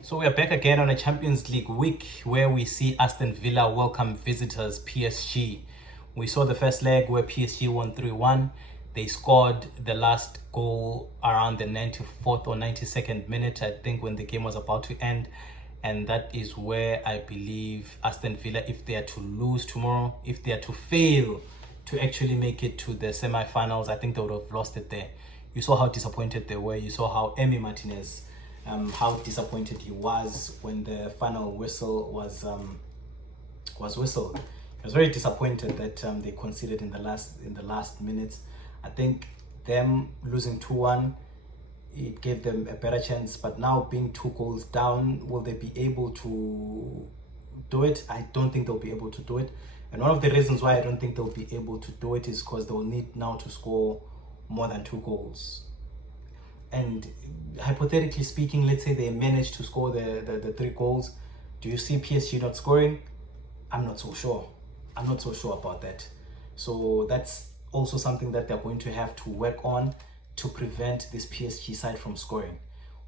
So we are back again on a Champions League week where we see Aston Villa welcome visitors PSG. We saw the first leg where PSG won 3-1. They scored the last goal around the 94th or 92nd minute, I think, when the game was about to end. And that is where I believe Aston Villa, if they are to lose tomorrow, if they are to fail to actually make it to the semi-finals, I think they would have lost it there. You saw how disappointed they were. You saw how Emi Martinez, how disappointed he was when the final whistle was whistled. He was very disappointed that they conceded in the last minutes. I think them losing 2-1, it gave them a better chance. But now being 2 goals down, will they be able to do it? I don't think they'll be able to do it. And one of the reasons why I don't think they'll be able to do it is because they'll need now to score more than 2 goals. And hypothetically speaking, let's say they manage to score the 3 goals. Do you see PSG not scoring? I'm not so sure. I'm not so sure about that. So that's also something that they're going to have to work on to prevent this PSG side from scoring.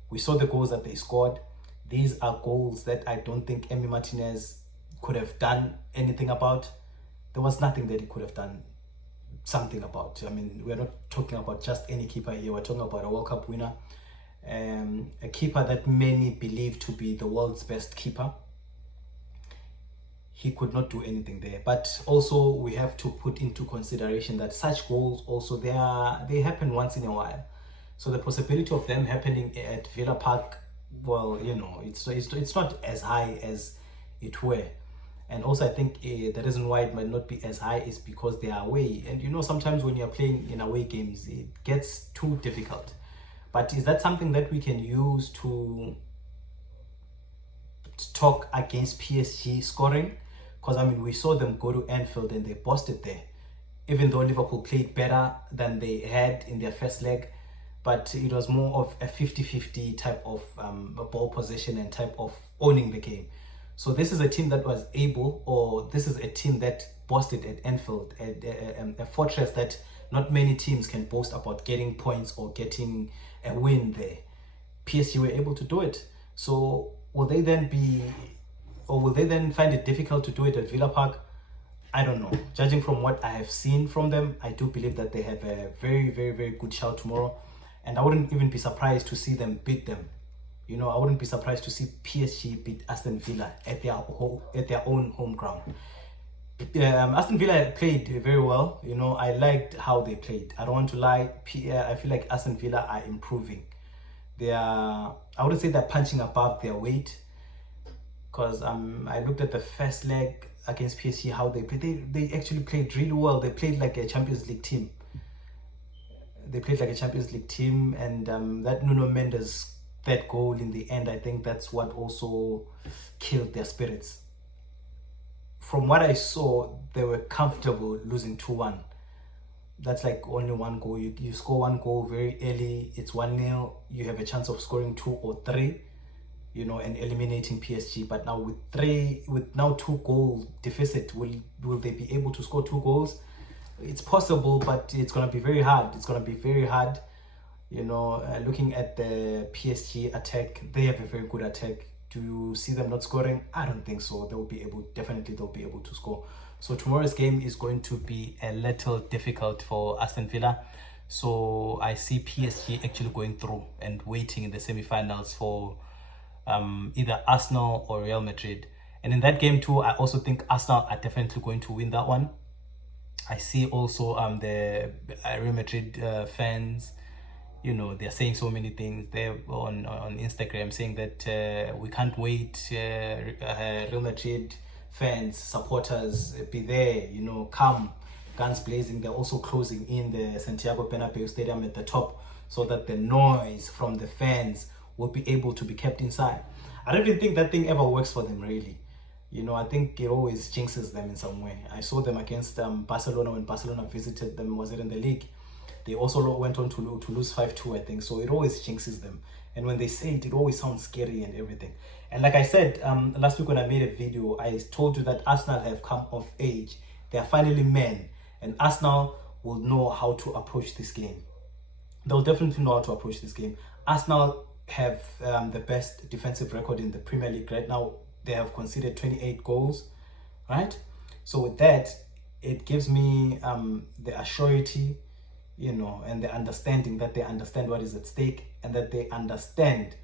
We saw the goals that they scored. These are goals that I don't think Emi Martinez could have done anything about. There was nothing that he could have done something about. I mean, we're not talking about just any keeper here. We're talking about a World Cup winner, a keeper that many believe to be the world's best keeper. He could not do anything there. But also we have to put into consideration that such goals also they happen once in a while. So the possibility of them happening at Villa Park, well, you know, it's not as high as it were. And also, I think the reason why it might not be as high is because they are away. And you know, sometimes when you're playing in away games, it gets too difficult. But is that something that we can use to talk against PSG scoring? Because, I mean, we saw them go to Anfield and they busted there. Even though Liverpool played better than they had in their first leg. But it was more of a 50-50 type of ball possession and type of owning the game. So this is a team that was able, or this is a team that boasted at Anfield, a fortress that not many teams can boast about getting points or getting a win there. PSG were able to do it. So will they then find it difficult to do it at Villa Park? I don't know. Judging from what I have seen from them, I do believe that they have a very, very, very good shout tomorrow. And I wouldn't even be surprised to see them beat them. You know, I wouldn't be surprised to see PSG beat Aston Villa at their own home ground. Aston Villa played very well. You know, I liked how they played. I don't want to lie. I feel like Aston Villa are improving. I wouldn't say they're punching above their weight, because I looked at the first leg against PSG, how they played. They actually played really well. They played like a Champions League team. And that Nuno Mendes, that goal in the end, I think that's what also killed their spirits. From what I saw, they were comfortable losing 2-1. That's like only 1 goal. You score 1 goal very early, it's 1-0. You have a chance of scoring 2 or 3, you know, and eliminating PSG. But now with 2 goal deficit, will they be able to score 2 goals? It's possible, but it's gonna be very hard. You know, looking at the PSG attack, they have a very good attack. Do you see them not scoring? I don't think so. Definitely they'll be able to score. So tomorrow's game is going to be a little difficult for Aston Villa. So I see PSG actually going through and waiting in the semi-finals for either Arsenal or Real Madrid. And in that game too, I also think Arsenal are definitely going to win that one. I see also the Real Madrid fans, you know, they're saying so many things. They're on Instagram saying that we can't wait. Real Madrid fans, supporters, be there, you know, come, guns blazing. They're also closing in the Santiago Bernabeu Stadium at the top so that the noise from the fans will be able to be kept inside. I don't even think that thing ever works for them, really. You know, I think it always jinxes them in some way. I saw them against Barcelona when Barcelona visited them. Was it in the league? They also went on to lose 5-2, I think. So it always jinxes them. And when they say it, it always sounds scary and everything. And like I said, last week when I made a video, I told you that Arsenal have come of age. They are finally men. And Arsenal will know how to approach this game. They'll definitely know how to approach this game. Arsenal have the best defensive record in the Premier League right now. They have conceded 28 goals, right? So with that, it gives me the assurity, and the understanding that they understand what is at stake, and that they understand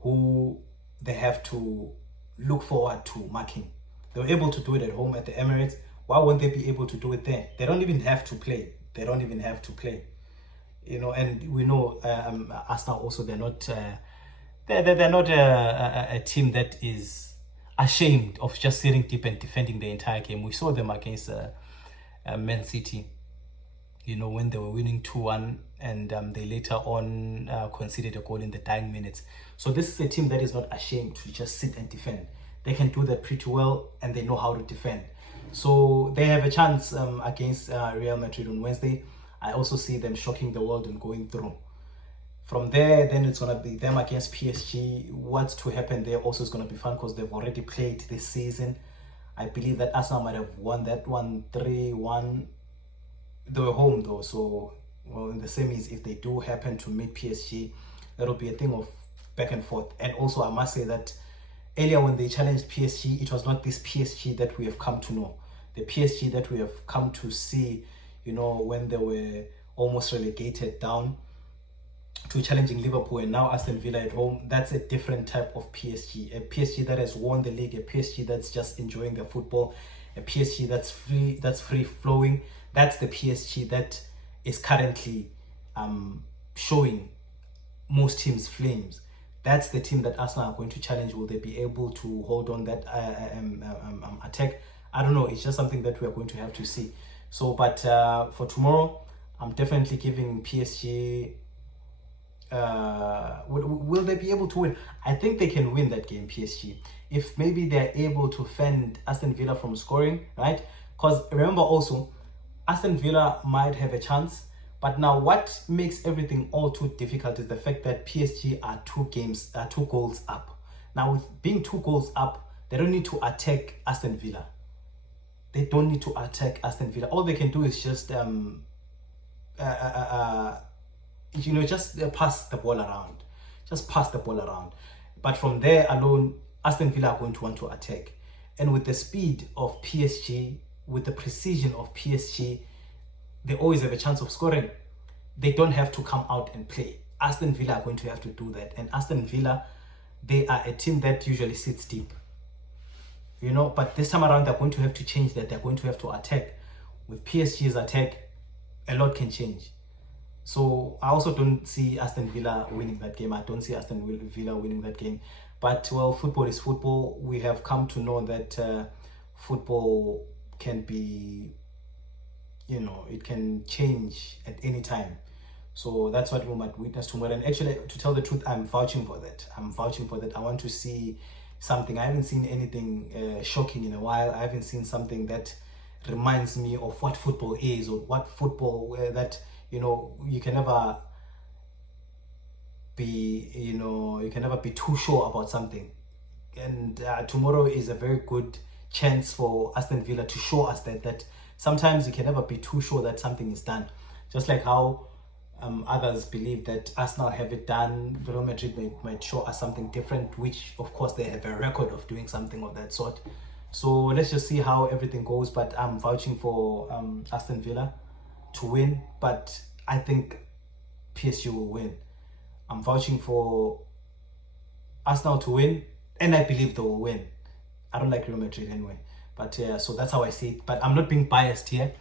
who they have to look forward to marking. They were able to do it at home at the Emirates. Why won't they be able to do it there? They don't even have to play. And we know Arsenal also, they're not a team that is ashamed of just sitting deep and defending the entire game. We saw them against Man City, when they were winning 2-1, and they later on conceded a goal in the dying minutes. So this is a team that is not ashamed to just sit and defend. They can do that pretty well, and they know how to defend. So they have a chance against Real Madrid on Wednesday. I also see them shocking the world and going through. From there, then it's going to be them against PSG. What's to happen there also is going to be fun, because they've already played this season. I believe that Arsenal might have won that one 3-1. They were home though, so in the semis, if they do happen to meet PSG, that'll be a thing of back and forth. And also, I must say that earlier when they challenged PSG, it was not this PSG that we have come to know. The PSG that we have come to see, when they were almost relegated down to challenging Liverpool, and now Aston Villa at home. That's a different type of PSG. A PSG that has won the league, a PSG that's just enjoying their football, a PSG that's free flowing. That's the PSG that is currently showing most teams flames. That's the team that Arsenal are going to challenge. Will they be able to hold on that attack? I don't know. It's just something that we are going to have to see. So, but for tomorrow, I'm definitely giving PSG. Will they be able to win? I think they can win that game, PSG. If maybe they're able to fend Aston Villa from scoring, right? Because remember also, Aston Villa might have a chance. But now what makes everything all too difficult is the fact that PSG are 2 goals up. Now with being 2 goals up, they don't need to attack Aston Villa. They don't need to attack Aston Villa. All they can do is just just pass the ball around. Just pass the ball around. But from there alone, Aston Villa are going to want to attack. And with the speed of PSG, with the precision of PSG, they always have a chance of scoring. They don't have to come out and play. Aston Villa are going to have to do that. And Aston Villa, they are a team that usually sits deep. But this time around, they're going to have to change that. They're going to have to attack. With PSG's attack, a lot can change. So I also don't see Aston Villa winning that game. I don't see Aston Villa winning that game. But, well, football is football. We have come to know that football can be, it can change at any time. So that's what we might witness tomorrow. And actually, to tell the truth, I'm vouching for that. I want to see something. I haven't seen anything shocking in a while. I haven't seen something that reminds me of what football is, or what football that, you can never be, too sure about something. And tomorrow is a very good chance for Aston Villa to show us that sometimes you can never be too sure that something is done. Just like how others believe that Arsenal have it done, Real Madrid might show us something different, which of course they have a record of doing something of that sort. So let's just see how everything goes. But I'm vouching for Aston Villa to win, but I think PSG will win. I'm vouching for Arsenal to win, and I believe they will win. I don't like Real Madrid anyway, but yeah, so that's how I see it. But I'm not being biased here,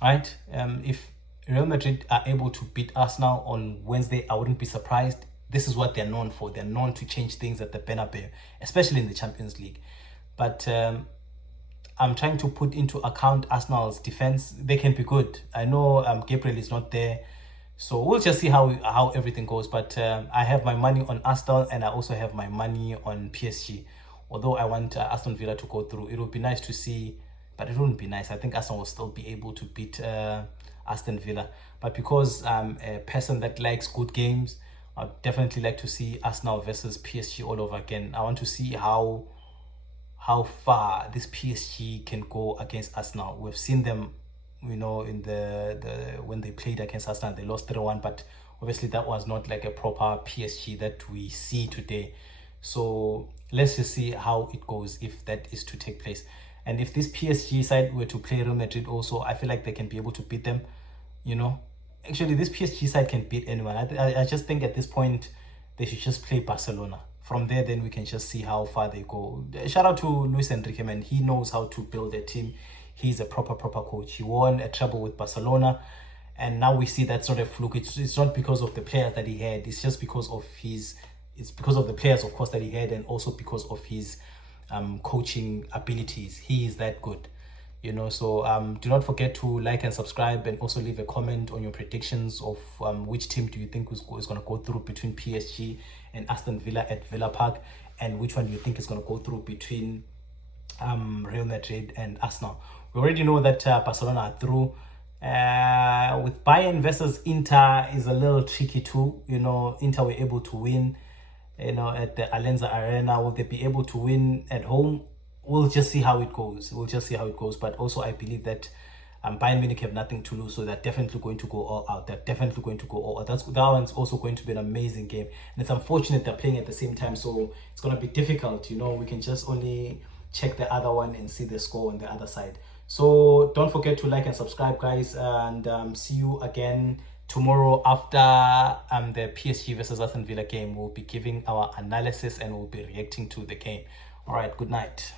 right? If Real Madrid are able to beat Arsenal on Wednesday, I wouldn't be surprised. This is what they're known for. They're known to change things at the Bernabeu, especially in the Champions League. But I'm trying to put into account Arsenal's defense. They can be good. I know Gabriel is not there, so we'll just see how everything goes. But I have my money on Arsenal, and I also have my money on PSG. Although I want Aston Villa to go through. It would be nice to see, but it wouldn't be nice. I think Arsenal will still be able to beat Aston Villa. But because I'm a person that likes good games, I'd definitely like to see Arsenal versus PSG all over again. I want to see how far this PSG can go against Arsenal. We've seen them, in the when they played against Arsenal, they lost 3-1. But Obviously, that was not like a proper PSG that we see today. So let's just see how it goes if that is to take place. And if this PSG side were to play Real Madrid also, I feel like they can be able to beat them, you know. Actually, this PSG side can beat anyone. I just think at this point, they should just play Barcelona. From there, then we can just see how far they go. Shout out to Luis Enrique, man. He knows how to build a team. He's a proper coach. He won a treble with Barcelona. And now we see that's not a fluke. It's not because of the players that he had. It's just because of it's because of the players, of course, that he had, and also because of his coaching abilities. He is that good, you know. So do not forget to like and subscribe, and also leave a comment on your predictions of which team do you think is going to go through between PSG and Aston Villa at Villa Park, and which one do you think is going to go through between Real Madrid and Arsenal. We already know that Barcelona are through. With Bayern versus Inter is a little tricky too. You know, Inter were able to win, you know, at the Allianz Arena. Will they be able to win at home? We'll just see how it goes. But also, I believe that Bayern Munich have nothing to lose, so they're definitely going to go all out. That one's also going to be an amazing game. And it's unfortunate they're playing at the same time, so it's going to be difficult. You know, we can just only check the other one and see the score on the other side. So don't forget to like and subscribe, guys, and see you again tomorrow after the PSG versus Aston Villa game. We'll be giving our analysis and we'll be reacting to the game. All right, good night.